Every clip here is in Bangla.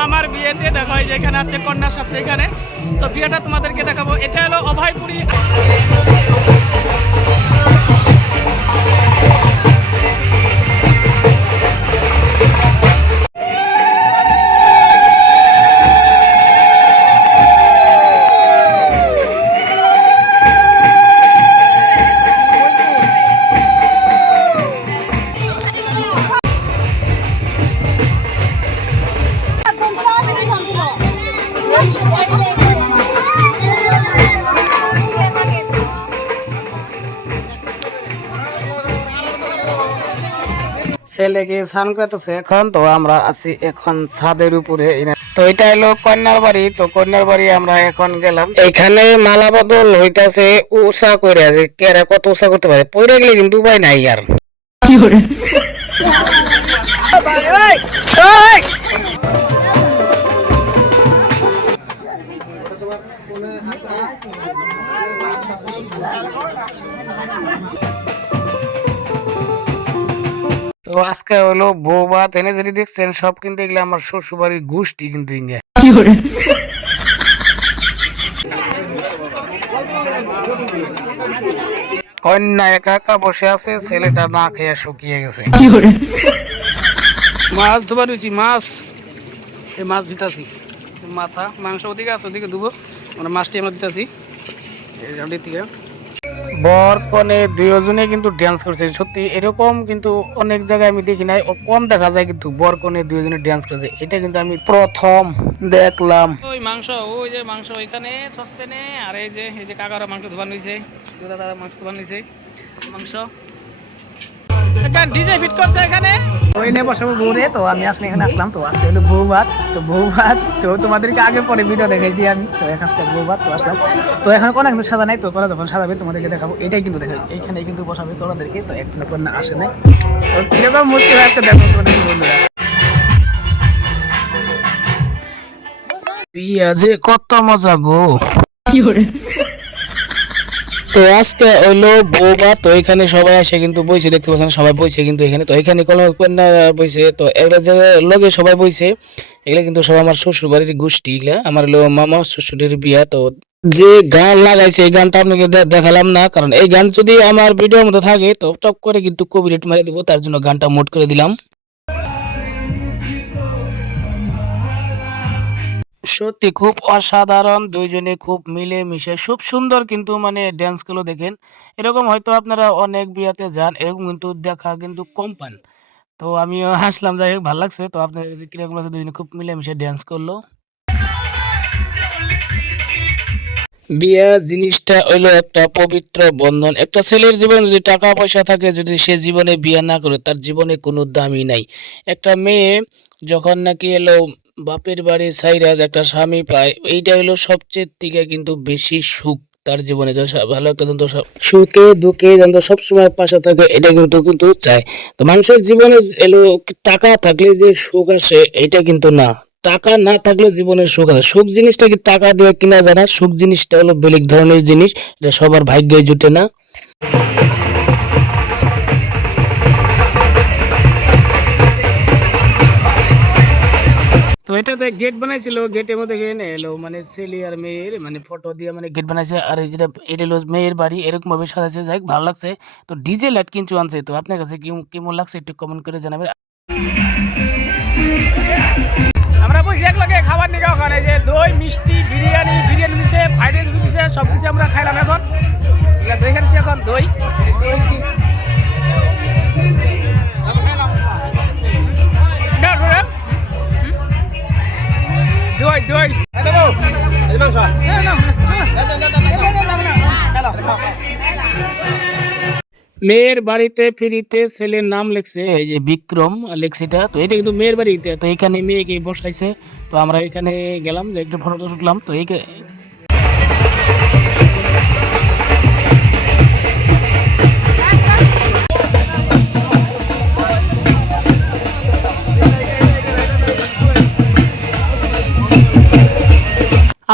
মামার বিয়েতে দেখো এই যে এখানে আছে কন্যার সাথে এখানে। তো বিয়েটা তোমাদেরকে দেখাবো। এটা হলো অভয়পুরী। ছেলেকে স্নান করতেছে এখন। তো আমরা আছি এখন ছাদের উপরে। তো এটা হলো কন্যার বাড়ি। তো কন্যার বাড়ি আমরা এখন গেলাম। এখানে মালা বদল হইতাছে, উষা করে আছে। কেরা কত উষা করতে পারে, পয়রা গেলে কিন্তু উপায় নাই আর। কি করে তো আজকে হলো বউ ভাত এনে যদি দেখছেন সব কিন্তু এগুলো আমার শ্বশুর বাড়ির গোষ্ঠী কিন্তু ইঙ্গে। কন্যা একা একা বসে আছে, ছেলেটা না খেয়ে শুকিয়ে গেছে। মাছ ধোবার দিয়েছি, মাছ এই মাছ দিতেছি। মাথা মাংস ওদিকে আছে, ওদিকে ধুবো। আমরা মাছটি আমরা দিতেছি থেকে। বর কনে দুজনে কিন্তু ড্যান্স করছে। সত্যি এরকম কিন্তু অনেক জায়গায় আমি দেখি নাই, কম দেখা যায় কিন্তু বর কনে দুজনে ড্যান্স করছে। এটা কিন্তু আমি প্রথম দেখলাম। ওই মাংস, ওই যে মাংস ওইখানে সস্তেনে, আর এই যে কাকারা মাংস ধোয়ান হয়েছে, দাদা মাংস ধোয়ান হয়েছে মাংস। ডিজে ফিট করছে এখানে। ওই নিয়ে বসাবো বউরে। তো আমি আসলে এখানে আসলাম। তো আজকে হলো বউ ভাত। তো বউ ভাত তো তোমাদেরকে আগে পরে ভিডিও দেখাইছি আমি। তো আজকে বউ ভাত তো আসলাম। তো এখন কোনো কিন্তু সাদা নাই। তো তোরা যখন সাজাবে তোমাদেরকে দেখাবো। এটাই কিন্তু দেখাই, এইখানে কিন্তু বসাবে তোরাদেরকে। তো একদিন কন্যা আসে নাই, কিরকম মুশকিল আজকে দেখো তোমাদের বন্ধুরা। পিয়াজে কত মজা গো। কি করে তো আজকে হইলো বৌমা। তো এখানে সবাই আসে কিন্তু বইছে, দেখতে পাচ্ছেন সবাই বইছে কিন্তু এখানে। তো এখানে কোনো কন্যা বইছে। তো এগুলো যে লগে সবাই বইছে, এগুলা কিন্তু সব আমার শ্বশুর বাড়ির গোষ্ঠী। এগুলা আমার হলো মামা শ্বশুরের বিয়া। তো যে গান লাগাইছে এই গানটা আপনাকে দেখালাম না, কারণ এই গান যদি আমার ভিডিওর মধ্যে থাকে তো টপ করে কিন্তু কপিরাইট মারিয়ে দিব। তার জন্য গানটা মোড করে দিলাম। সত্যি খুব অসাধারণ, দুইজনে খুব মিলে মিশে খুব সুন্দর কিন্তু মানে ড্যান্স গুলো দেখেন। এরকম হয়তো আপনারা অনেক বিয়াতে যান, এরকম কিন্তু দেখা কিন্তু কম পান। তো আমিও হাসলাম, যাই হোক ভালো লাগছে। তো আপনাদের কাছে কিরকম লাগছে, দুইজনে খুব মিলে মিশে ড্যান্স করলো। বিয়া জিনিসটা হইলো একটা পবিত্র বন্ধন। একটা ছেলের জীবনে যদি টাকা পয়সা থাকে, যদি সে জীবনে বিয়ে না করে, তার জীবনে কোনো দামই নাই। একটা মেয়ে যখন নাকি এলো বাপের বাড়ি ছাইরা একটা স্বামী পায়, এইটা হলো সবচেয়ে থেকে কিন্তু বেশি সুখ তার জীবনে। ভালো একটা যন্ত্র, সুখে দুঃখে যন্ত্র সবসময় পাশে থাকে, এটা কিন্তু কিন্তু চায়। তো মানুষের জীবনে এলো টাকা থাকলে যে সুখ আসে, এটা কিন্তু না। টাকা না থাকলে জীবনের সুখ আছে। সুখ জিনিসটা কি টাকা দিয়ে কিনা যায় না। সুখ জিনিসটা হলো বেলেগ ধরনের জিনিস, এটা সবার ভাগ্যে জুটে না। তো এটাতে গেট বানাইছিল, গেটের মধ্যে এলো মানে ছেলে আর মেয়ের মানে ফটো দিয়ে মানে গেট বানাইছে। আর যেটা এটা হলো মেয়ের বাড়ি, এরকম ভাবে সাজাইছে, যাই ভালো লাগছে। তো ডিজে লাইট কিন্তু আনছে। তো আপনার কাছে কেমন লাগছে একটু কমেন্ট করে জানাবেন। আমরা বসে এক লগে খাবার নিয়ে ওখানে যে দই মিষ্টি বিরিয়ানি দিছে, ফ্রাইড রাইস দিছে, সব কিছু আমরা খাইলাম। এখন দই খাচ্ছি, এখন দই দই দই মেয়ের বাড়িতে ফিরিতে ছেলের নাম লেখছে, এই যে বিক্রম লেখছে এটা। তো এটা কিন্তু মেয়ের বাড়িতে। তো এখানে মেয়েকে বসাইছে। তো আমরা এখানে গেলাম যে একটু ফটো উঠলাম। তো এই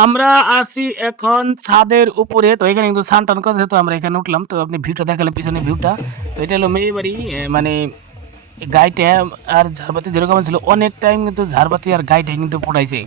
আমরা আছি এখন ছাদের উপরে। তো এখানে কিন্তু স্নান টান করতে, তো আমরা এখানে উঠলাম। তো আপনি ভিউটা দেখালেন, পিছনে ভিউটা। তো এটা হলো মেয়ে বাড়ি, মানে এই গাইটা আর ঝাড়বাতি যেরকম ছিল অনেক টাইম কিন্তু ঝাড়বাতি আর গাইটা কিন্তু পড়াইছে।